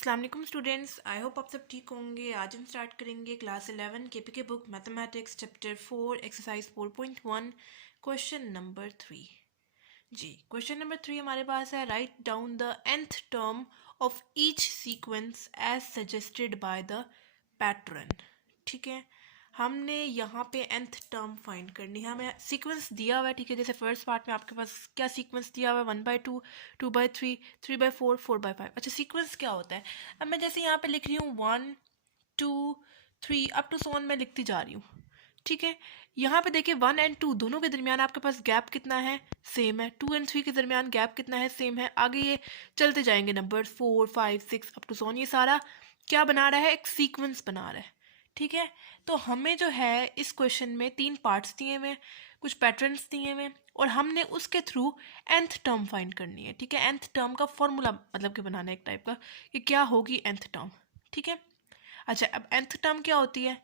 अस्सलाम वालेकुम students, I hope आप सब ठीक होंगे। आज हम स्टार्ट करेंगे class 11 KPK book mathematics chapter 4 exercise 4.1 question number 3। जी, क्वेश्चन नंबर 3 हमारे पास है, right down the nth term of each sequence as suggested by the pattern. ठीक है, हमने यहाँ पे nth टर्म फाइंड करनी है। हमें सीक्वेंस दिया हुआ है, ठीक है। जैसे फर्स्ट पार्ट में आपके पास क्या सीक्वेंस दिया हुआ है, 1/2, 2/3, 3/4, 4/5। अच्छा, सीक्वेंस क्या होता है? अब मैं जैसे यहाँ पे लिख रही हूँ 1 2 3 अप टू सो ऑन, मैं लिखती जा रही हूँ, ठीक है। यहाँ पे देखिए 1 और 2 दोनों के दरमियान आपके पास गैप कितना है, सेम है। 2 और 3 के दरमियान गैप कितना है, सेम है। आगे ये चलते जाएंगे number 4 5 6 up to so on. ये सारा क्या बना रहा है, एक सीक्वेंस बना रहा है, ठीक है। तो हमें जो है इस क्वेश्चन में 3 पार्ट्स दिए हुए, कुछ पैटर्न्स दिए हुए, और हमने उसके थ्रू nth टर्म फाइंड करनी है, ठीक है। nth टर्म का फॉर्मूला मतलब कि बनाना है एक टाइप का कि क्या होगी nth टर्म, ठीक है। अच्छा, अब nth टर्म क्या होती है?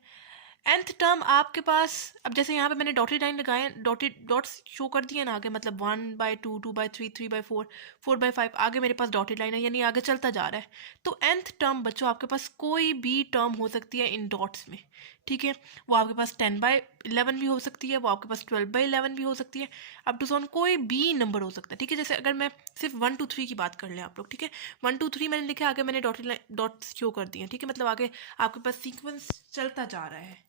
nth टर्म आपके पास, अब जैसे यहाँ पे मैंने डॉटेड लाइन लगाए, डॉटेड डॉट्स शो कर दिए ना आगे, मतलब 1/2, 2/3, 3/4, 4/5, आगे मेरे पास डॉटेड लाइन है, यानी आगे चलता जा रहा है। तो nth टर्म बच्चों आपके पास कोई भी टर्म हो सकती है इन डॉट्स में, ठीक है। वो आपके पास 10/11 भी हो सकती है, वो आपके पास 12/11 भी हो सकती है, अप टू सोन कोई भी नंबर हो सकता है, ठीक है। जैसे अगर मैं सिर्फ 1 2 3 की बात कर लें आप लोग, ठीक है। 1 2 3 मैंने लिखा, आगे मैंने डॉटेड लाइन डॉट्स शो कर दिए, ठीक है। मतलब आगे आपके पास सीक्वेंस चलता जा रहा है।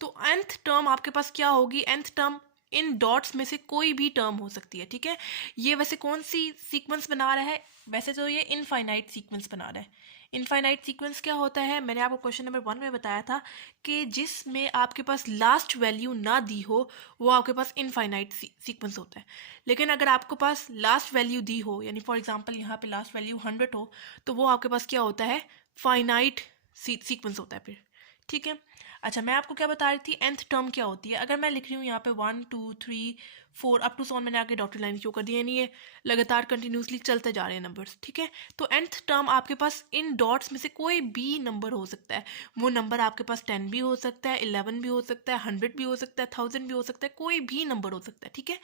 तो nth टर्म आपके पास क्या होगी? nth टर्म इन डॉट्स में से कोई भी टर्म हो सकती है, ठीक है। ये वैसे कौन सी सीक्वेंस बना रहा है? वैसे तो ये इनफाइनाइट सीक्वेंस बना रहा है। इनफाइनाइट सीक्वेंस क्या होता है? मैंने आपको क्वेश्चन नंबर 1 में बताया था कि जिसमें आपके पास लास्ट वैल्यू ना दी हो वो आपके पास इनफाइनाइट सीक्वेंस होता है। लेकिन अगर आपके पास लास्ट वैल्यू दी हो, यानी फॉर एग्जांपल यहाँ पे लास्ट वैल्यू 100 हो, तो वो आपके पास क्या होता है? फाइनाइट सीक्वेंस होता है फिर, ठीक है। अच्छा, मैं आपको क्या बता रही थी, nth टर्म क्या होती है? अगर मैं लिख रही हूँ यहाँ पे 1 2 3 4 अप टू सो ऑन, मैंने आगे डॉटेड लाइन शो कर दी है, यानी ये लगातार कंटिन्यूसली चलते जा रहे हैं नंबर्स, ठीक है। तो nth टर्म आपके पास इन डॉट्स में से कोई भी नंबर हो सकता है। वो नंबर आपके पास 10 भी हो सकता है, 11 भी हो सकता है, 100 भी हो सकता है, 1000 भी हो सकता है, कोई भी नंबर हो सकता है, ठीक है।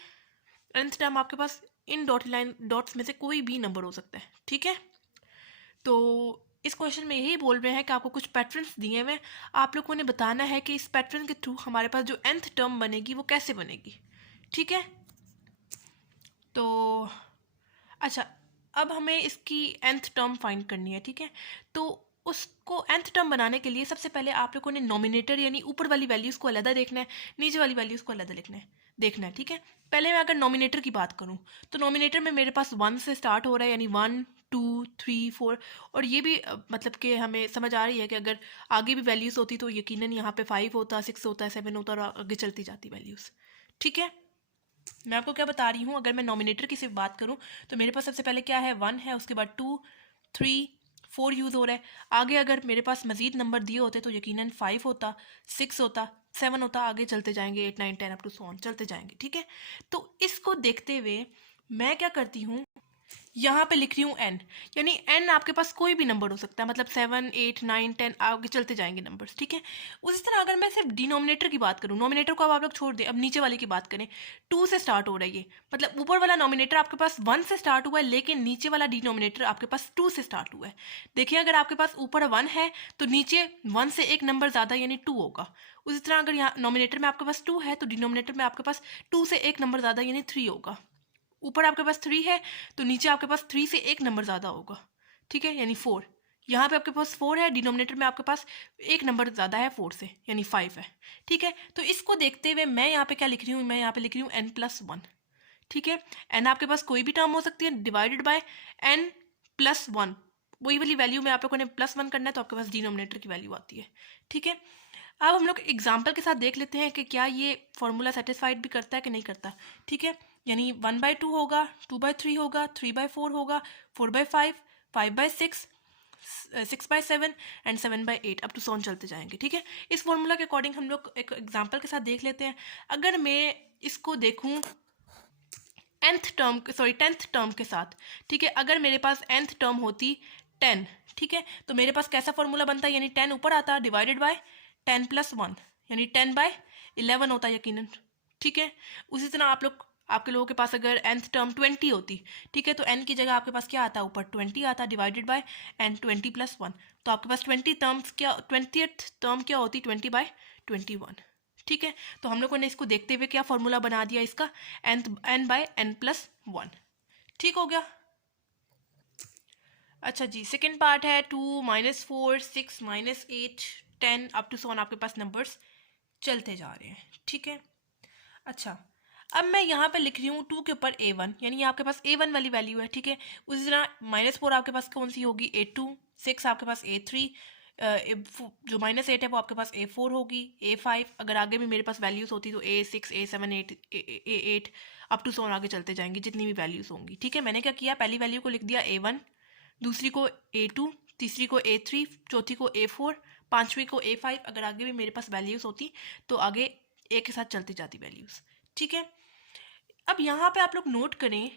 nth टर्म आपके पास इन डॉटेड लाइन डॉट्स में से कोई भी नंबर हो सकता है, ठीक है। तो इस क्वेश्चन में यही बोल रहे हैं कि आपको कुछ पैटर्न्स दिए हुए, आप लोगों ने बताना है कि इस पैटर्न के थ्रू हमारे पास जो nth टर्म बनेगी वो कैसे बनेगी, ठीक है। तो अच्छा, अब हमें इसकी nth टर्म फाइंड करनी है, ठीक है। तो उसको nth टर्म बनाने के लिए सबसे पहले आप लोगों ने नॉमिनेटर यानी ऊपर वाली वैल्यूज़ को अलग देखना है, नीचे वाली वैल्यूज़ को अलग देखना है, ठीक है। पहले मैं अगर नॉमिनेटर की बात करूँ तो नॉमिनेटर में मेरे पास 1 से स्टार्ट हो रहा है, यानी 1 2 3 4, और ये भी मतलब कि हमें समझ आ रही है कि अगर आगे भी वैल्यूज़ होती तो यकीनन यहाँ पे 5 होता, 6 होता, 7 होता, और आगे चलती जाती वैल्यूज़, ठीक है। मैं आपको क्या बता रही हूँ, अगर मैं नॉमिनेटर की सिर्फ बात करूँ तो मेरे पास सबसे पहले क्या है, 1 है, उसके बाद 2 3 4 यूज़ हो रहा है। आगे अगर मेरे पास मज़ीद नंबर दिए होते तो यकीनन 5 होता, 6 होता, 7 होता, आगे चलते जाएंगे 8 9 10 अप टू सो ऑन चलते जाएंगे, ठीक है। तो इसको देखते हुए मैं क्या करती हूँ, यहाँ पे लिख रही हूँ n, यानी n आपके पास कोई भी नंबर हो सकता है, मतलब 7 8 9 10 आगे चलते जाएंगे नंबर्स, ठीक है। उसी तरह अगर मैं सिर्फ डिनोमिनेटर की बात करूँ, नोमिनेटर को अब आप लोग छोड़ दें, अब नीचे वाले की बात करें, 2 से स्टार्ट हो रहा है ये, मतलब ऊपर वाला नोमिनेटर आपके पास 1 से स्टार्ट हुआ है, लेकिन नीचे वाला डिनोमिनेटर आपके पास 2 से स्टार्ट हुआ है। देखिए, अगर आपके पास ऊपर 1 है तो नीचे 1 से एक नंबर ज़्यादा यानी 2 होगा। उसी तरह अगर यहाँ नोमिनेटर में आपके पास 2 है तो डिनोमिनेटर में आपके पास 2 से एक नंबर ज़्यादा यानी 3 होगा। ऊपर आपके पास 3 है तो नीचे आपके पास 3 से एक नंबर ज़्यादा होगा, ठीक है, यानी 4। यहाँ पे आपके पास 4 है, डिनोमिनेटर में आपके पास एक नंबर ज़्यादा है 4 से, यानी 5 है, ठीक है। तो इसको देखते हुए मैं यहाँ पे क्या लिख रही हूँ, मैं यहाँ पे लिख रही हूँ n+1, ठीक है। n आपके पास कोई भी टर्म हो सकती है, डिवाइडेड बाय n+1, वही वाली वैल्यू में आप लोगों ने +1 करना है तो आपके पास डिनोमिनेटर की वैल्यू आती है, ठीक है। अब हम लोग एग्जाम्पल के साथ देख लेते हैं कि क्या ये फॉर्मूला सेटिस्फाइड भी करता है कि नहीं करता, ठीक है। यानी 1/2 होगा, 2/3 होगा, 3/4 होगा, 4/5, 5/6, 6/7 and 7/8 up to so on चलते जाएंगे, ठीक है। इस फॉर्मूला के अकॉर्डिंग हम लोग एक एग्जाम्पल के साथ देख लेते हैं। अगर मैं इसको देखूं टेंथ टर्म के साथ, ठीक है, अगर मेरे पास nth टर्म होती 10, ठीक है, तो मेरे पास कैसा फॉर्मूला बनता है, यानी 10 ऊपर आता, डिवाइडेड बाय 10+1, यानी 10/11 होता यकीनन, ठीक है। उसी तरह आप लोग आपके लोगों के पास अगर nth टर्म 20 होती, ठीक है, तो n की जगह आपके पास क्या आता, ऊपर 20 आता, डिवाइडेड बाय n 20+1, तो आपके पास 20th टर्म क्या होती, 20/21, ठीक है। तो हम लोगों ने इसको देखते हुए क्या फॉर्मूला बना दिया इसका, n/n+1, ठीक हो गया। अच्छा जी, सेकेंड पार्ट है 2, -4, 6, -8, 10 अप टू 1, आपके पास नंबर्स चलते जा रहे हैं, ठीक है। अच्छा, अब मैं यहाँ पे लिख रही हूँ 2 के ऊपर A1, यानी आपके पास A1 वाली वैल्यू है, ठीक है। उसी तरह -4 आपके पास कौन सी होगी, A2, 6 आपके पास A3, जो -8 है वो आपके पास A4 होगी, A5, अगर आगे भी मेरे पास वैल्यूज़ होती तो A6, A7, A8 up to 100 आगे चलते जाएंगे जितनी भी वैल्यूज़ होंगी, ठीक है। मैंने क्या किया, पहली वैल्यू को लिख दिया A1, दूसरी को A2, तीसरी को A3, चौथी को A4, पांचवी को A5, अगर आगे भी मेरे पास वैल्यूज़ होती तो आगे एक के साथ चलती जाती वैल्यूज़, ठीक है। अब यहाँ पे आप लोग नोट करें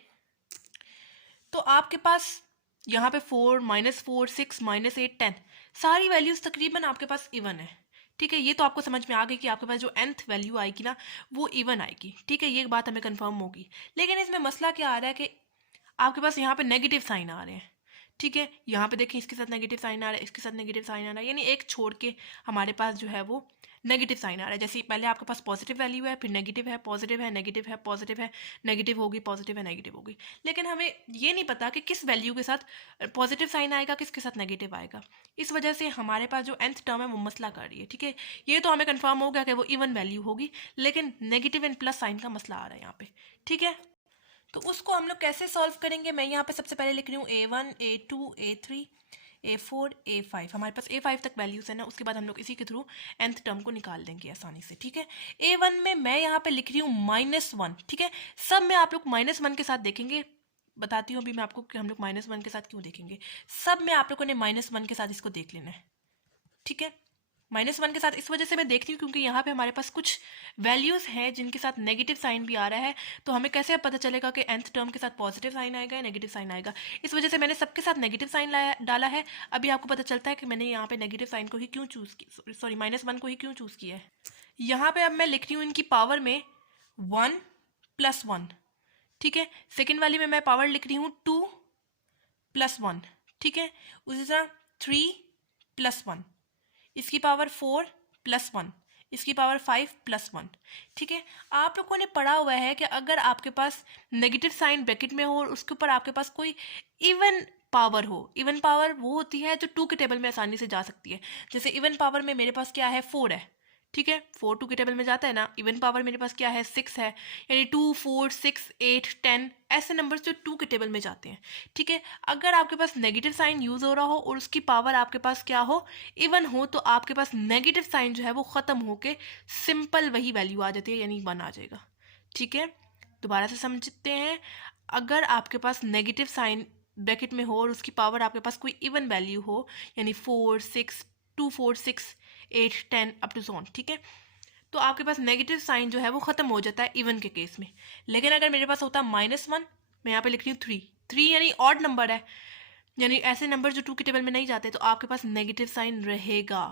तो आपके पास यहाँ पे 4, -4, 6, -8, 10 सारी वैल्यूज़ तकरीबन आपके पास इवन है, ठीक है। ये तो आपको समझ में आ गई कि आपके पास जो nth वैल्यू आएगी ना वो इवन आएगी, ठीक है, ये बात हमें कंफर्म होगी। लेकिन इसमें मसला क्या आ रहा है कि आपके पास यहाँ पे नेगेटिव साइन आ रहे हैं, ठीक है। यहाँ पे देखें, इसके साथ नेगेटिव साइन आ रहा है, इसके साथ नेगेटिव साइन आ रहा है, यानी एक छोड़ के हमारे पास जो है वो नेगेटिव साइन आ रहा है। जैसे पहले आपके पास पॉजिटिव वैल्यू है, फिर नेगेटिव है, पॉजिटिव है, नेगेटिव है, पॉजिटिव है, नेगेटिव होगी, पॉजिटिव है, नेगेटिव होगी। लेकिन हमें ये नहीं पता कि किस वैल्यू के साथ पॉजिटिव साइन आएगा, किसके साथ नेगेटिव आएगा। इस वजह से हमारे पास जो nth टर्म है वो मसला कर रही है, ठीक है। ये तो हमें कंफर्म हो गया कि वो इवन वैल्यू होगी, लेकिन नेगेटिव एंड प्लस साइन का मसला आ रहा है यहाँ पे, ठीक है। तो उसको हम लोग कैसे सॉल्व करेंगे, मैं यहाँ पे सबसे पहले लिख रही हूँ A1, A2, A3, A4, A5, हमारे पास A5 तक वैल्यूज़ है ना, उसके बाद हम लोग इसी के थ्रू nth टर्म को निकाल देंगे आसानी से, ठीक है। A1 में मैं यहाँ पे लिख रही हूँ -1, ठीक है। सब में आप लोग -1 के साथ देखेंगे, बताती हूँ अभी मैं आपको कि हम लोग -1 के साथ क्यों देखेंगे। सब में आप लोगों ने -1 के साथ इसको देख लेना है, ठीक है। -1 के साथ इस वजह से मैं देखती हूँ क्योंकि यहाँ पे हमारे पास कुछ वैल्यूज़ हैं जिनके साथ नेगेटिव साइन भी आ रहा है, तो हमें कैसे पता चलेगा कि nth टर्म के साथ पॉजिटिव साइन आएगा या नेगेटिव साइन आएगा। इस वजह से मैंने सबके साथ नेगेटिव साइन डाला है। अभी आपको पता चलता है कि मैंने यहाँ पे नेगेटिव साइन को ही क्यों चूज़ किया, सॉरी -1 को ही क्यों चूज़ किया है। यहाँ पर अब मैं लिख रही हूँ इनकी पावर में 1 + 1, ठीक है। सेकेंड वाली में मैं पावर लिख रही हूँ 2 + 1, ठीक है। उसी तरह 3 + 1, इसकी पावर 4 + 1, इसकी पावर 5 + 1, ठीक है। आप लोगों ने पढ़ा हुआ है कि अगर आपके पास नेगेटिव साइन ब्रैकेट में हो और उसके ऊपर आपके पास कोई इवन पावर हो, इवन पावर वो होती है जो 2 के टेबल में आसानी से जा सकती है। जैसे इवन पावर में मेरे पास क्या है, 4 है, ठीक है, 4 2 के टेबल में जाता है ना। इवन पावर मेरे पास क्या है, 6 है, यानी 2, 4, 6, 8, 10 ऐसे नंबर्स जो 2 के टेबल में जाते हैं, ठीक है। अगर आपके पास नेगेटिव साइन यूज़ हो रहा हो और उसकी पावर आपके पास क्या हो, इवन हो, तो आपके पास नेगेटिव साइन जो है वो ख़त्म होके सिंपल वही वैल्यू आ जाती है, यानी 1 आ जाएगा, ठीक है। दोबारा से समझते हैं, अगर आपके पास नेगेटिव साइन ब्रैकेट में हो और उसकी पावर आपके पास कोई इवन वैल्यू हो, यानी 4, 6, 2, 4, 6, 8, 10 अप टू 1, ठीक है, तो आपके पास नेगेटिव साइन जो है वो ख़त्म हो जाता है इवन के केस में। लेकिन अगर मेरे पास होता -1, मैं यहाँ पे लिख रही हूँ 3 यानी ऑड नंबर है, यानी ऐसे नंबर जो 2 के टेबल में नहीं जाते, तो आपके पास नेगेटिव साइन रहेगा,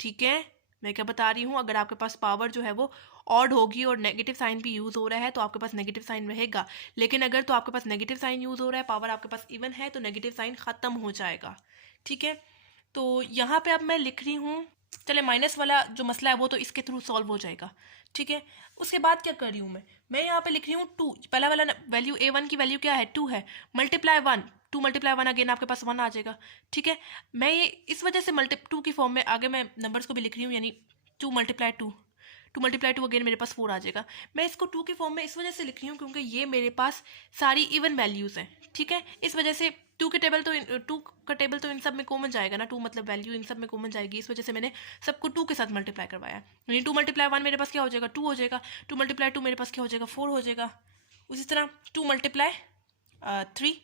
ठीक है। मैं क्या बता रही हूँ, अगर आपके पास पावर जो है वो ऑड होगी और नेगेटिव साइन भी यूज़ हो रहा है तो आपके पास नेगेटिव साइन रहेगा। लेकिन अगर तो आपके पास नेगेटिव साइन यूज़ हो रहा है, पावर आपके पास इवन है, तो नेगेटिव साइन ख़त्म हो जाएगा, ठीक है। तो यहाँ पे अब मैं लिख रही हूँ, चले माइनस वाला जो मसला है वो तो इसके थ्रू सॉल्व हो जाएगा, ठीक है। उसके बाद क्या कर रही हूँ मैं यहाँ पे लिख रही हूँ 2, पहला वाला वैल्यू A1 की वैल्यू क्या है, 2 है, × 1, 2 × 1 अगेन आपके पास 1 आ जाएगा, ठीक है। मैं ये इस वजह से 2 की फॉर्म में आगे मैं नंबर्स को भी लिख रही हूँ, यानी 2 × 2, 2 × 2 अगेन मेरे पास 4 आ जाएगा। मैं इसको 2 की फॉर्म में इस वजह से लिख रही हूँ क्योंकि ये मेरे पास सारी इवन वैल्यूज़ हैं, ठीक है। इस वजह से 2 का टेबल तो इन सब में कॉमन जाएगा ना, 2 मतलब वैल्यू इन सब में कॉमन जाएगी, इस वजह से मैंने सबको 2 के साथ मल्टीप्लाई करवाया। यानी 2 × 1 मेरे पास क्या हो जाएगा, 2 हो जाएगा, 2 × 2 मेरे पास क्या हो जाएगा, 4 हो जाएगा। उसी तरह 2 × 3,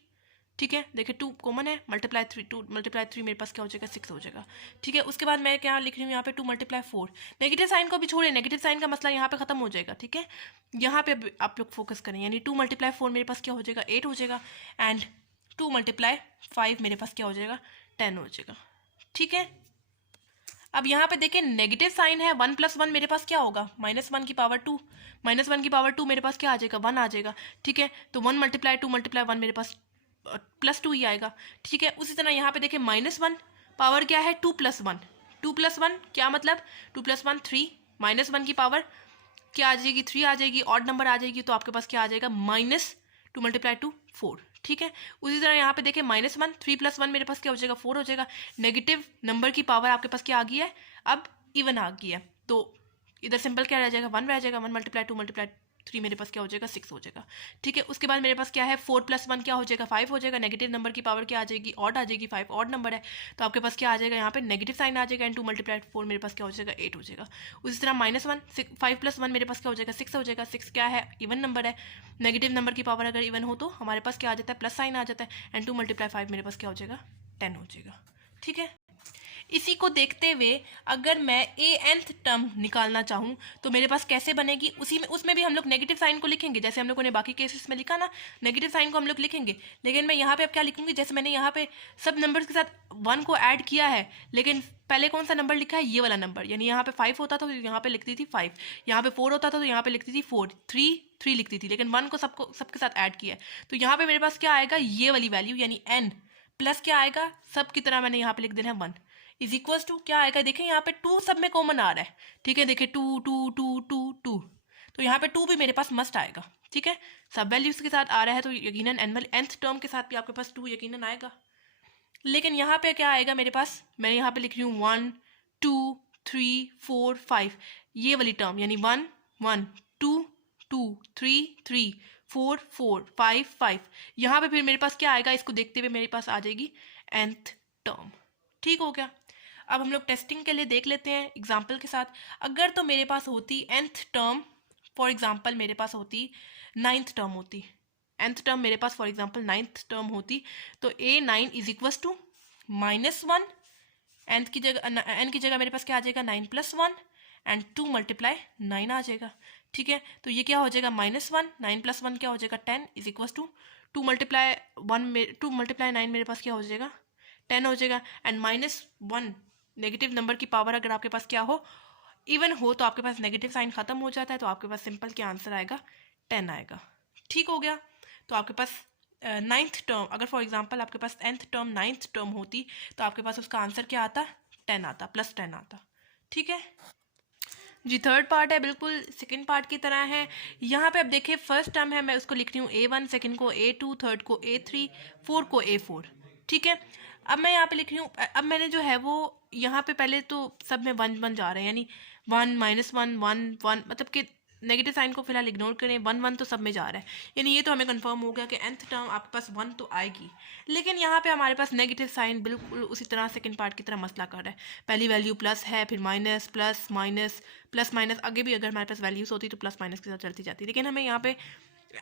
ठीक है, देखिए 2 कॉमन है, ×2 × 3 मेरे पास क्या हो जाएगा, 6 हो जाएगा, ठीक है। उसके बाद मैं क्या लिख रही हूँ यहाँ पे 2 × 4, नेगेटिव साइन को भी छोड़िए, नेगेटिव साइन का मसला यहाँ पे ख़त्म हो जाएगा, ठीक है। यहाँ पे आप लोग फोकस करें, यानी 2 × 4 मेरे पास क्या हो जाएगा, 8 हो जाएगा, एंड 2 × 5 मेरे पास क्या हो जाएगा, 10 हो जाएगा, ठीक है। अब यहाँ पे देखिए नेगेटिव साइन है, 1 + 1 मेरे पास क्या होगा, -1 की पावर 2, -1 की पावर 2 मेरे पास क्या आ जाएगा, 1 आ जाएगा, ठीक है। तो 1 × 2 × 1 मेरे पास +2 ही आएगा, ठीक है। उसी तरह यहाँ पे देखिए -1 पावर क्या है, 2 + 1, 2 + 1 क्या मतलब, 2 + 1 3, -1 की पावर क्या आ जाएगी, 3 आ जाएगी, ऑड नंबर आ जाएगी, तो आपके पास क्या आ जाएगा, -2 × 2 4, ठीक है। उसी तरह यहाँ पे देखिए -1 3 + 1 मेरे पास क्या हो जाएगा, 4 हो जाएगा। नेगेटिव नंबर की पावर आपके पास क्या आ गई है, अब इवन आ गई है, तो इधर सिंपल क्या रह जाएगा, 1 रह जाएगा, 1 × 2 × 3 मेरे पास क्या हो जाएगा, 6 हो जाएगा, ठीक है। उसके बाद मेरे पास क्या है, 4 + 1 क्या हो जाएगा, 5 हो जाएगा। नेगेटिव नंबर की पावर क्या आ जाएगी, ऑड आ जाएगी, 5 ऑड नंबर है, तो आपके पास क्या आ जाएगा, यहाँ पे नेगेटिव साइन आ जाएगा, एंड 2 × 4 मेरे पास क्या हो जाएगा, 8 हो जाएगा। उसी तरह -1 5 + 1 मेरे पास क्या हो जाएगा, 6 हो जाएगा। 6 क्या है, इवन नंबर है, नेगेटिव नंबर की पावर अगर इवन हो तो हमारे पास क्या आ जाता है, प्लस साइन आ जाता है, एंड 2 × 5 मेरे पास क्या हो जाएगा, 10 हो जाएगा, ठीक है। इसी को देखते हुए अगर मैं nth टर्म निकालना चाहूँ तो मेरे पास कैसे बनेगी, उसी में उसमें भी हम लोग नेगेटिव साइन को लिखेंगे, जैसे हम लोगों ने बाकी केसेस में लिखा ना, नेगेटिव साइन को हम लोग लिखेंगे। लेकिन मैं यहाँ पे अब क्या लिखूंगी, जैसे मैंने यहाँ पे सब नंबर्स के साथ 1 को ऐड किया है, लेकिन पहले कौन सा नंबर लिखा है, ये वाला नंबर, यानी यहाँ पे 5 होता था तो यहाँ पे लिखती थी 5, यहाँ पे 4 होता था तो यहाँ पे लिखती थी 4, 3 लिखती थी, लेकिन 1 को सबके साथ ऐड किया है, तो यहाँ पे मेरे पास क्या आएगा, ये वाली वैल्यू, यानी n प्लस क्या आएगा, सब की तरह मैंने यहाँ पे लिख देना है 1 इज इक्वल टू क्या आएगा, देखिए यहाँ पे 2 सब में कॉमन आ रहा है, ठीक है। देखिए 2 2 2 2 2, तो यहाँ पे 2 भी मेरे पास मस्ट आएगा, ठीक है। सब वैल्यूज के साथ आ रहा है तो यकीनन nth टर्म के साथ भी आपके पास 2 यकीनन आएगा। लेकिन यहाँ पे क्या आएगा मेरे पास, मैं यहाँ पे लिख रही हूँ 1 2 3 4 5, ये वाली टर्म, यानी 1 1 2 2 3 3 4 4 5 5, यहाँ पे फिर मेरे पास क्या आएगा, इसको देखते हुए मेरे पास आ जाएगी nth टर्म, ठीक हो गया। अब हम लोग टेस्टिंग के लिए देख लेते हैं एग्जाम्पल के साथ। अगर तो मेरे पास होती nth टर्म, फॉर एग्जाम्पल मेरे पास होती 9th टर्म होती, nth टर्म मेरे पास फॉर एग्जाम्पल 9th टर्म होती, तो a9 is equals to -1, n की जगह मेरे पास क्या आ जाएगा, 9 + 1 एंड 2 × 9 आ जाएगा, ठीक है। तो ये क्या हो जाएगा, -1 9 + 1 क्या हो जाएगा, 10 इज इक्वस टू 2 × 9 मेरे पास क्या हो जाएगा, 10 हो जाएगा। एंड -1 नेगेटिव नंबर की पावर अगर आपके पास क्या हो, इवन हो, तो आपके पास नेगेटिव साइन खत्म हो जाता है, तो आपके पास सिंपल क्या आंसर आएगा, 10 आएगा, ठीक हो गया। तो आपके पास 9th टर्म, अगर फॉर एग्जांपल आपके पास nth टर्म 9th टर्म होती तो आपके पास उसका आंसर क्या आता, 10 आता, +10 आता, ठीक है जी। थर्ड पार्ट है, बिल्कुल सेकंड पार्ट की तरह है। यहाँ पे अब देखिए फर्स्ट टर्म है, मैं उसको लिख रही हूँ a1, सेकंड को a2, थर्ड को a3, फोर्थ को a4, ठीक है। अब मैं यहाँ पे लिख रही हूँ, अब मैंने जो है वो यहाँ पे पहले तो सब में 1 1 जा रहे हैं, यानी 1 -1 1 1, मतलब कि नेगेटिव साइन को फिलहाल इग्नोर करें, 1 1 तो सब में जा रहा है, यानी ये तो हमें कंफर्म हो गया कि nth टर्म आपके पास 1 तो आएगी। लेकिन यहाँ पे हमारे पास नेगेटिव साइन बिल्कुल उसी तरह सेकंड पार्ट की तरह मसला कर रहा है, पहली वैल्यू प्लस है, फिर minus plus minus plus minus, आगे भी अगर हमारे पास वैल्यूज होती तो प्लस माइनस के साथ चलती जाती, लेकिन हमें यहाँ पे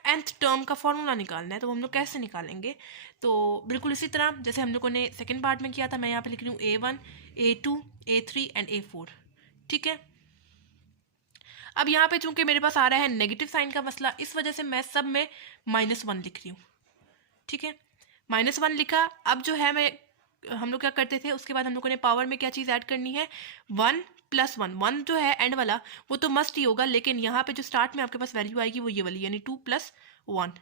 nth टर्म का फॉर्मूला निकालना है, तो हम लोग कैसे निकालेंगे, तो बिल्कुल इसी तरह जैसे हम लोगों ने सेकंड पार्ट में किया था। मैं यहाँ पे लिख रही हूँ a1 a2 a3 and a4, ठीक है। अब यहाँ पे चूंकि मेरे पास आ रहा है नेगेटिव साइन का मसला, इस वजह से मैं सब में -1 लिख रही हूँ, ठीक है। -1 लिखा। अब जो है मैं हम लोग क्या करते थे, उसके बाद हम लोगों ने पावर में क्या चीज़ ऐड करनी है, 1 + 1, 1 जो है एंड वाला वो तो मस्ट ही होगा, लेकिन यहाँ पे जो स्टार्ट में आपके पास वैल्यू आएगी वो ये वाली, यानी 2 + 1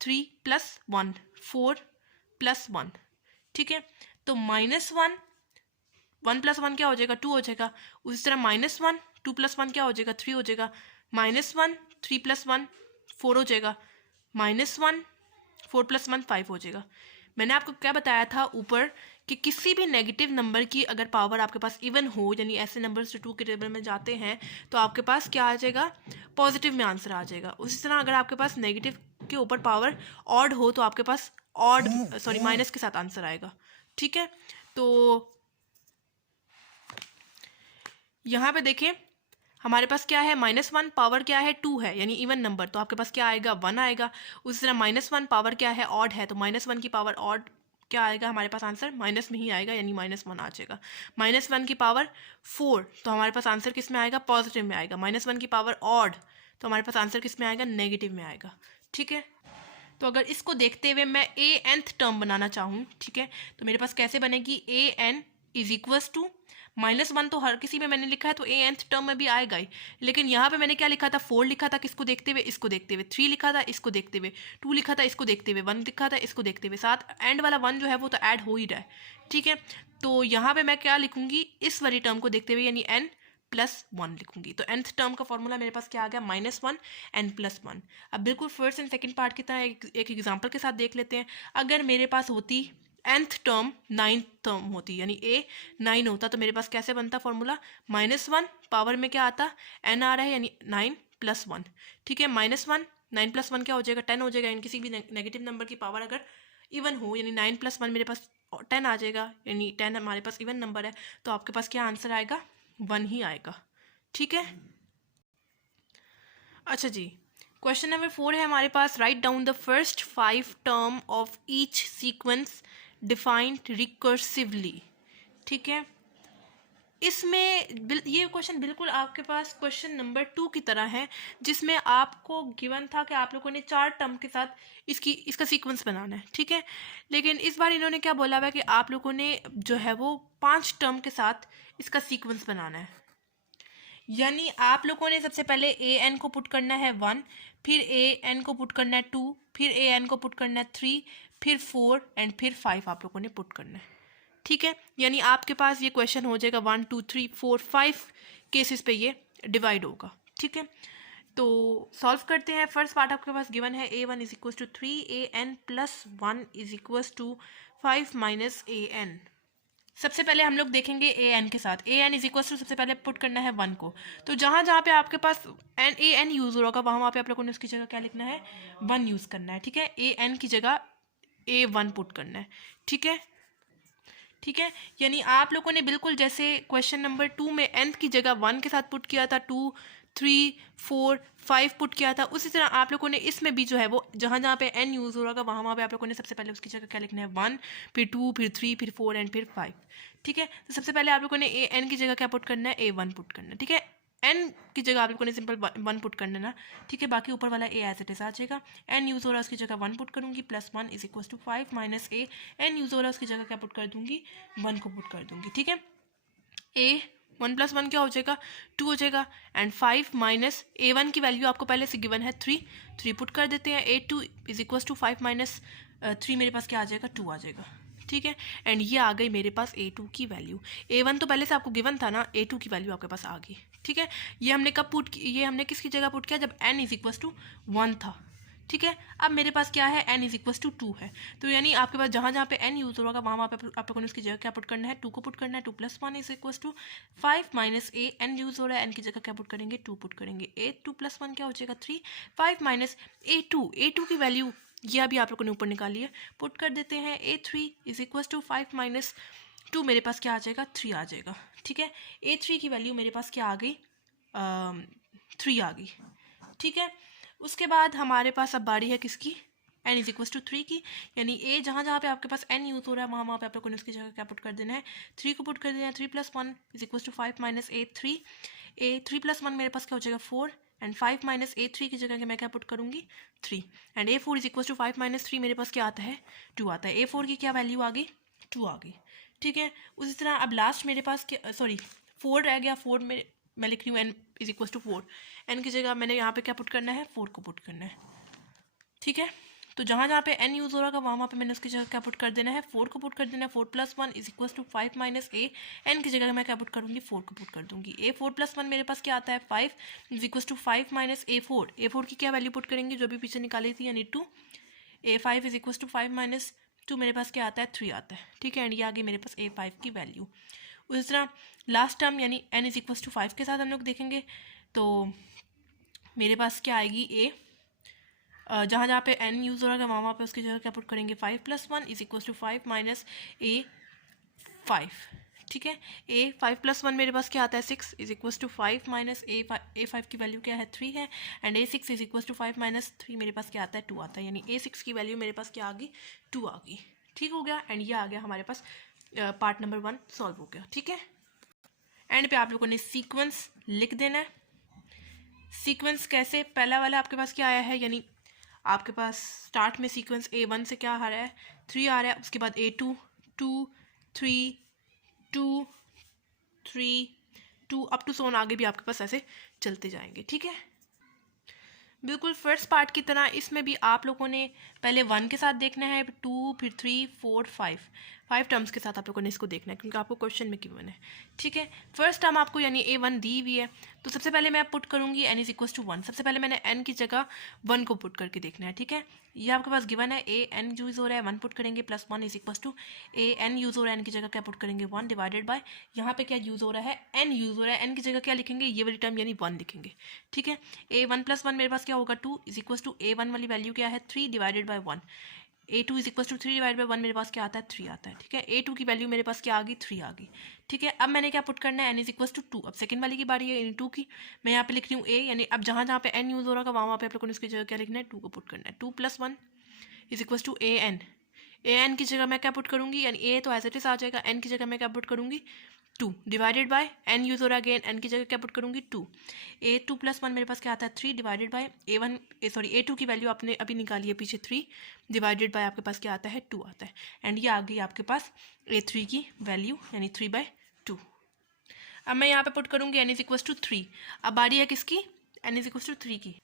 3 + 1 4 + 1, ठीक है। तो -1 1 + 1 क्या हो जाएगा, 2 हो जाएगा। उसी तरह -1 2 + 1 क्या हो जाएगा, 3 हो जाएगा। -1 3 + 1 4 हो जाएगा। -1 4 + 1 5 हो जाएगा। मैंने आपको क्या बताया था ऊपर कि किसी भी नेगेटिव नंबर की अगर पावर आपके पास इवन हो, यानी ऐसे नंबर से 2 के टेबल में जाते हैं, तो आपके पास क्या आ जाएगा, पॉजिटिव में आंसर आ जाएगा। उसी तरह अगर आपके पास नेगेटिव के ऊपर पावर ऑड हो तो आपके पास ऑड माइनस के साथ आंसर आएगा, ठीक है। तो यहाँ पे देखिए हमारे पास क्या है, -1 पावर क्या है, 2 है, यानी इवन नंबर, तो आपके पास क्या आएगा, 1 आएगा। उसी तरह -1 पावर क्या है, ऑड है, तो -1 की पावर ऑड क्या आएगा हमारे पास आंसर, माइनस में ही आएगा, यानी -1 आ जाएगा। -1 की पावर 4, तो हमारे पास आंसर किस में आएगा, पॉजिटिव में आएगा। -1 की पावर ऑड, तो हमारे पास आंसर किस में आएगा, नेगेटिव में आएगा, ठीक है। तो अगर इसको देखते हुए मैं nth टर्म बनाना चाहूँ, ठीक है, तो मेरे पास कैसे बनेगी, an इज इक्वस टू -1 तो हर किसी में मैंने लिखा है तो ए nth टर्म में भी आएगा ही, लेकिन यहाँ पे मैंने क्या लिखा था, 4 लिखा था किसको देखते हुए, इसको देखते हुए, 3 लिखा था इसको देखते हुए, 2 लिखा था इसको देखते हुए, 1 लिखा था इसको देखते हुए, साथ एंड वाला 1 जो है वो तो ऐड हो ही रहा है, ठीक है। तो यहाँ पे मैं क्या लिखूंगी, इस वाली टर्म को देखते हुए यानी n+1 लिखूंगी। तो nth टर्म का फॉर्मूला मेरे पास क्या आ गया, -1 n+1। अब बिल्कुल फर्स्ट एंड सेकंड पार्ट की तरह एक एग्जांपल के साथ देख लेते हैं। अगर मेरे पास होती nth टर्म 9th टर्म होती, यानी a 9 होता, तो मेरे पास कैसे बनता फॉर्मूला, -1 पावर में क्या आता, n आ रहा है यानी 9+1, ठीक है। -1 9+1 क्या हो जाएगा, 10 हो जाएगा। यानी किसी भी नेगेटिव नंबर की पावर अगर इवन हो यानी 9+1 मेरे पास 10 आ जाएगा, यानी 10 हमारे पास इवन नंबर है, तो आपके पास क्या आंसर आएगा, 1 ही आएगा, ठीक है। अच्छा जी, क्वेश्चन नंबर 4 है हमारे पास, write down the first 5 term of each sequence defined recursively, ठीक है। इसमें ये क्वेश्चन बिल्कुल आपके पास क्वेश्चन नंबर 2 की तरह है, जिसमें आपको गिवन था कि आप लोगों ने 4 टर्म के साथ इसका सीक्वेंस बनाना है, ठीक है। लेकिन इस बार इन्होंने क्या बोला हुआ है कि आप लोगों ने जो है वो 5 टर्म के साथ इसका सीक्वेंस बनाना है। यानी आप लोगों ने सबसे पहले ए एन को पुट करना है 1, फिर ए एन को पुट करना है 2, फिर ए एन को पुट करना है 3, फिर 4 एंड फिर 5 आप लोगों ने पुट करना है, ठीक है। यानी आपके पास ये क्वेश्चन हो जाएगा 1 2 3 4 5 केसेस पे ये डिवाइड होगा, ठीक है। तो सॉल्व करते हैं। फर्स्ट पार्ट आपके पास गिवन है a1 is equal to 3 an+1 is equal to 5 minus an। सबसे पहले हम लोग देखेंगे ए एन के साथ। A N is equal to सबसे पहले पुट करना है 1 को, तो जहाँ जहाँ पे आपके पास ए एन यूज़ हो रहा होगा वहाँ पे आप लोगों ने उसकी जगह क्या लिखना है, 1 यूज़ करना है, ठीक है। ए एन की जगह A1 पुट करना है, ठीक है, ठीक है। यानी आप लोगों ने बिल्कुल जैसे क्वेश्चन नंबर 2 में nth की जगह 1 के साथ पुट किया था, 2 3 4 5 पुट किया था, उसी तरह आप लोगों ने इसमें भी जो है वो जहाँ जहाँ पे n यूज़ हो रहा होगा वहाँ पे आप लोगों ने सबसे पहले उसकी जगह क्या लिखना है, 1 फिर 2 फिर 3 फिर 4 एंड फिर 5, ठीक है। तो सबसे पहले आप लोगों ने एन की जगह क्या पुट करना है, A1 पुट करना है, ठीक है। एन की जगह आप लोगों ने सिंपल 1 पुट करना ना, ठीक है। बाकी ऊपर वाला ए एज इट इज आ जाएगा। एन यूज़ हो रहा है उसकी जगह 1 पुट करूँगी, +1 is equal to 5 minus a n use हो रहा है उसकी जगह क्या पुट कर दूँगी, 1 को पुट कर दूँगी, ठीक है। ए 1+1 क्या हो जाएगा, 2 हो जाएगा, एंड 5 माइनस A1 की वैल्यू आपको पहले से गिवन है 3 पुट कर देते हैं। A2 is equal to 5 minus 3 मेरे पास क्या आ जाएगा, 2 आ जाएगा, ठीक है। एंड ये आ गई मेरे पास A2 की वैल्यू। A1 तो पहले से आपको गिवन था ना, A2 की वैल्यू आपके पास आ गई, ठीक है। ये हमने कब पुट ये हमने किसकी जगह पुट किया, जब n इज इक्वल टू 1 था, ठीक है। अब मेरे पास क्या है, n इज इक्वल टू 2 है, तो यानी आपके पास जहाँ जहाँ पे n यूज़ हो रहा वहाँ पे आप लोगों ने उसकी जगह क्या पुट करना है, 2 को पुट करना है। 2+1 is equal to 5 minus a n use हो रहा है, n की जगह क्या पुट करेंगे, 2 पुट करेंगे। A2+1 क्या हो जाएगा 3, 5 माइनस A2 की वैल्यू यह भी आप लोगों ने ऊपर निकाली है, पुट कर देते हैं। A3 is equal to 5 minus 2 मेरे पास क्या आ जाएगा, 3 आ जाएगा, ठीक है। A3 की वैल्यू मेरे पास क्या आ गई, 3 आ गई, ठीक है। उसके बाद हमारे पास अब बारी है किसकी, n इज इक्वल टू 3 की, यानी a जहाँ जहाँ पे आपके पास n यूज़ हो रहा है वहाँ पे आप लोगों ने उसकी जगह क्या पुट कर देना है, 3 को पुट कर देना है। 3+1 is equal to 5 minus A3, A3+1 मेरे पास क्या हो जाएगा 4, एंड 5 माइनस A3 की जगह मैं क्या पुट करूँगी, 3, and A4 is equal to 5 minus 3 मेरे पास क्या आता है, 2 आता है। A4 की क्या वैल्यू आ गई, 2 आ गई, ठीक है। उसी तरह अब लास्ट मेरे पास क्या, सॉरी 4 रह गया। 4 में मैं लिख रही हूँ n is equal to 4, n की जगह मैंने यहाँ पे क्या पुट करना है, 4 को पुट करना है, ठीक है। तो जहाँ जहाँ पे n यूज़ हो रहा वहाँ पे मैंने उसकी जगह क्या पुट कर देना है, 4 को पुट कर देना है। 4+1 is equal to 5 minus a n की जगह मैं क्या पुट करूँगी, 4 को पुट कर दूँगी। A4+1 मेरे पास क्या आता है, 5 is equal to 5 minus A4 की क्या वैल्यू पुट करेंगे, जो भी पीछे निकाली थी, यानी 2। A5 is equal to 5 minus 2 मेरे पास क्या आता है, 3 आता है, ठीक है। एंड ये आ गई मेरे पास A5 की वैल्यू। उसी तरह लास्ट टर्म यानी n इज इक्वल टू 5 के साथ हम लोग देखेंगे, तो मेरे पास क्या आएगी, a जहाँ जहाँ पे n यूज़ हो रहा है वहाँ पे उसकी जगह क्या पुट करेंगे, 5+1 is equal to 5 minus A5, ठीक है। A5+1 मेरे पास क्या आता है, 6 is equal to 5 minus A5 की वैल्यू क्या है, 3 है, and A6 is equal to 5 minus 3 मेरे पास क्या आता है, 2 आता है, यानी A6 की वैल्यू मेरे पास क्या आ गई, 2 आ गई, ठीक हो गया। एंड ये आ गया हमारे पास पार्ट नंबर 1 सॉल्व हो गया, ठीक है। एंड पे आप लोगों ने सीक्वेंस लिख देना है। सीक्वेंस कैसे, पहला वाला आपके पास क्या आया है, यानी आपके पास स्टार्ट में सीक्वेंस A1 से क्या आ रहा है, 3 आ रहा है, उसके बाद A2 2 3 2 3 2 अप टू सोन आगे भी आपके पास ऐसे चलते जाएंगे, ठीक है। बिल्कुल फर्स्ट पार्ट की तरह इसमें भी आप लोगों ने पहले 1 के साथ देखना है, 2, फिर 3, 4, 5 टर्म्स के साथ आप लोगों ने इसको देखना है क्योंकि आपको क्वेश्चन में गिवन है, ठीक है। फर्स्ट टर्म आपको यानी A1 दी हुई है, तो सबसे पहले मैं पुट करूँगी n इज इक्वल टू 1। सबसे पहले मैंने n की जगह 1 को पुट करके देखना है, ठीक है। ये आपके पास गिवन है, an यूज़ हो रहा है, 1 पुट करेंगे plus 1 is equal to an use हो रहा है, n की जगह क्या पुट करेंगे 1 डिवाइडेड बाय यहाँ पे क्या यूज़ हो रहा है, n यूज़ हो रहा है, n की जगह क्या लिखेंगे, ये वाली टर्म यानी 1 लिखेंगे, ठीक है। A1 प्लस 1 मेरे पास क्या होगा 2 इज इक्वल टू A1 वाली वैल्यू क्या है 3 divided by 1। A2 is equal to 3 divide by 1 मेरे पास क्या आता है 3 आता है, ठीक है। A2 की वैल्यू मेरे पास क्या आ गई 3 आ गई, ठीक है। अब मैंने क्या पुट करना है n इज इक्वल टू 2। अब सेकंड वाली की बारी है यानी 2 की, मैं यहाँ पे लिख रही हूँ a, यानी अब जहाँ जहाँ पे n यूज़ हो रहा है वहाँ पे आप लोगों ने इसकी जगह क्या लिखना है 2 को पुट करना है। 2 plus 1 is equal to an की जगह मैं क्या पुट करूँगी, यानी a तो एज इट इज आ जाएगा, n की जगह मैं क्या पुट करूँगी 2 डिवाइडेड बाय n यूज़ हो रहा है अगेन, n की जगह क्या पुट करूँगी 2। A2 प्लस 1 मेरे पास क्या आता है 3 डिवाइडेड बाय A2 की वैल्यू आपने अभी निकाली है पीछे 3 डिवाइडेड बाय आपके पास क्या आता है 2 आता है, एंड ये आ गई आपके पास A3 की वैल्यू यानी 3/2। अब मैं यहाँ पे पुट करूँगी n इज इक्वल टू 3। अब बारी है किसकी, n इज इक्वल टू 3 की,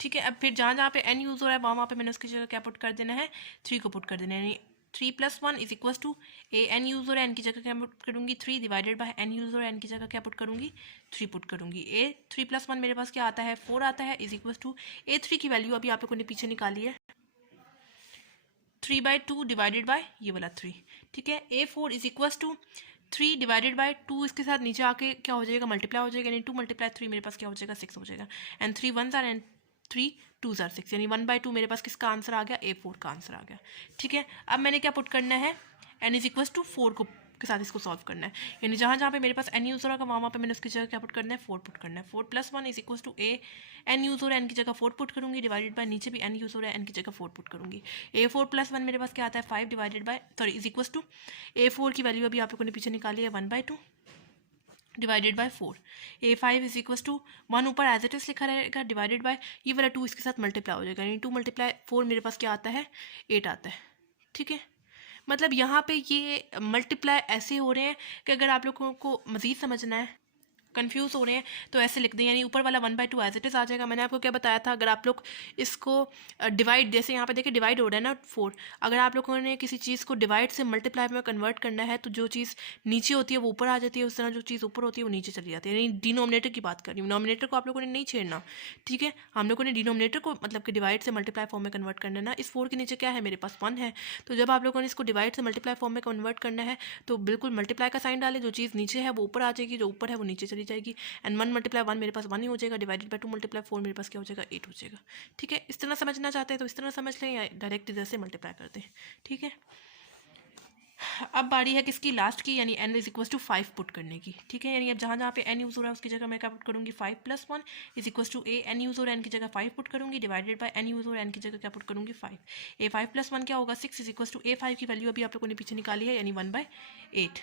ठीक है। अब फिर जहाँ जहाँ पे n यूज़ हो रहा है वहाँ पे मैंने उसकी जगह क्या पुट कर देना है 3 को पुट कर देना है, यानी 3 plus 1 is equal to n use हो रहा है, n की जगह क्या पुट करूँगी 3 डिवाइडेड बाय n यूज़ हो रहा है, n की जगह क्या पुट करूँगी 3 पुट करूँगी। A3 प्लस 1 मेरे पास क्या आता है 4 आता है इज इक्वल टू A3 की वैल्यू अभी आप लोगों ने पीछे निकाली है 3/2 डिवाइडेड बाय ये वाला 3, ठीक है। A4 is equal to 3 divided by 2, इसके साथ नीचे आके क्या हो जाएगा मल्टीप्लाई हो जाएगा, यानी 2 मल्टीप्लाई 3 मेरे पास क्या हो जाएगा 6 हो जाएगा, एंड 3 1 आर एंड 3 2 आर 6, यानी 1/2 मेरे पास किसका आंसर आ गया A4 का आंसर आ गया, ठीक है। अब मैंने क्या पुट करना है n इज इक्वल टू 4 को के साथ इसको सॉल्व करना है, यानी जहाँ जहाँ पे मेरे पास n यूज़ हो रहा है वहाँ पे मैंने उसकी जगह क्या पुट करना है 4 पुट करना है। 4 plus 1 is equal to n use हो रहा है, n की जगह 4 पुट करूँगी डिवाइडेड बाय नीचे भी n यूज़ हो रहा है, n की जगह 4 पुट करूँगी। A4 प्लस 1 मेरे पास क्या आता है 5 divided by is equal to A4 की वैल्यू अभी आप लोगों ने पीछे निकाली है 1/2 divided by 4। A5 is equal to 1 ऊपर एज इट इज लिखा रहेगा डिवाइडेड बाय ये वाला 2 इसके साथ मल्टीप्लाई हो जाएगा, यानी 2 मल्टीप्लाई 4 मेरे पास क्या आता है 8 आता है, ठीक है। मतलब यहाँ पे ये मल्टीप्लाई ऐसे हो रहे हैं कि अगर आप लोगों को मज़ीद समझना है, कंफ्यूज हो रहे हैं तो ऐसे लिख दें, यानी ऊपर वाला 1/2 एज इट इज आ जाएगा। मैंने आपको क्या बताया था, अगर आप लोग इसको डिवाइड, जैसे यहाँ पे देखिए डिवाइड हो रहा है ना 4, अगर आप लोगों ने किसी चीज़ को डिवाइड से मल्टीप्लाई में कन्वर्ट करना है तो जो चीज़ नीचे होती है वो ऊपर आ जाती है, उस तरह जो चीज़ ऊपर होती है वो नीचे चली जाती है, यानी डिनोमिनेटर की बात कर रही हूँ, नोमिनेटर को आप लोगों ने नहीं छेड़ना, ठीक है। हम लोगों ने डिनोमिनेटर को मतलब कि डिवाइड से मल्टीप्लाई फॉर्म में कन्वर्ट करना है ना। इस 4 के नीचे क्या है मेरे पास 1 है, तो जब आप लोगों ने इसको डिवाइड से मल्टीप्लाई फॉर्म में कन्वर्ट करना है तो बिल्कुल मल्टीप्लाई का साइन डालें, जो चीज़ नीचे है वो ऊपर आ जाएगी, जो ऊपर है वो नीचे चली जाएगी, एंड 1 मल्टीप्लाई 1 मेरे पास 1 ही हो जाएगा, डिवाइडेड बाय 2 मल्टीप्लाई 4 मेरे पास क्या हो जाएगा 8 हो जाएगा, ठीक है। इस तरह समझना चाहते हैं तो इस तरह समझ लें या डायरेक्ट इधर से मल्टीप्लाई करते हैं, ठीक है। अब बारी है किसकी लास्ट की, यानी n is equal to 5 put करने की, ठीक है। यानी अब जहाँ जहाँ पे n यूज़ हो रहा है उसकी जगह मैं क्या पुट करूँगी 5 plus 1 is equal to n use हो रहा है n की जगह 5 पुट करूँगी डिवाइडेड बाय n यूज़ हो रहा है n की जगह क्या पुट करूँगी 5। A5 प्लस 1 क्या होगा 6 इज इक्वल टू A5 की वैल्यू अभी आप लोगों ने पीछे निकाली है, यानी 1/8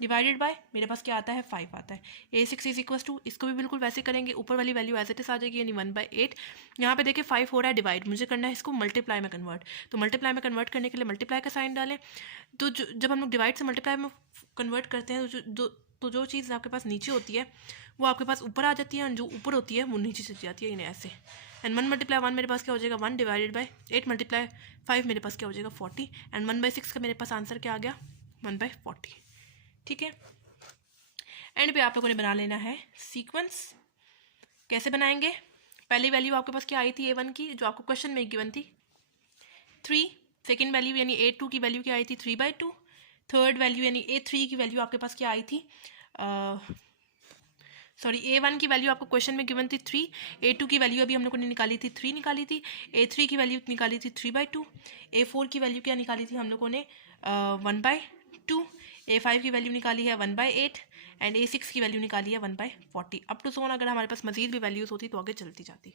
डिवाइडेड बाय मेरे पास क्या आता है 5 आता है। A6 इज इक्वल टू, इसको भी बिल्कुल वैसे करेंगे, ऊपर वाली वैल्यू एज इट इज आ जाएगी, यानी 1/8। यहाँ पे देखिए 5 हो रहा है डिवाइड, मुझे करना है इसको मल्टीप्लाई में कन्वर्ट, तो मल्टीप्लाई में कन्वर्ट करने के लिए मल्टीप्लाई का साइन डालें, तो जब हम लोग डिवाइड से मल्टीप्लाई में कन्वर्ट करते हैं तो जो चीज़ आपके पास नीचे होती है वो आपके पास ऊपर आ जाती है, और जो ऊपर होती है वो नीचे चली जाती है, यानी ऐसे। एंड 1 मल्टीप्लाई 1 मेरे पास क्या हो जाएगा 1 डिवाइडेड बाय 8 मल्टीप्लाई 5 मेरे पास क्या हो जाएगा 40, एंड 1/6 का मेरे पास आंसर क्या आ गया 1/40, ठीक है। एंड पे आप लोगों ने बना लेना है सीक्वेंस। कैसे बनाएंगे, पहली वैल्यू आपके पास क्या आई थी A1 की, जो आपको क्वेश्चन में गिवन थी 3, सेकेंड वैल्यू यानी A2 की वैल्यू क्या आई थी 3/2, थर्ड वैल्यू यानी A3 की वैल्यू आपके पास क्या आई थी A1 की वैल्यू आपको क्वेश्चन में गिवन थी 3, A2 की वैल्यू अभी हम लोगों ने निकाली थी 3 निकाली थी, A3 की वैल्यू निकाली थी 3/2, A4 की वैल्यू क्या निकाली थी हम लोगों ने 1/2, A5 की वैल्यू निकाली है 1/8, एंड A6 की वैल्यू निकाली है 1/40। अप टू सोन अगर हमारे पास मजीद भी वैल्यूज़ होती तो आगे चलती जाती।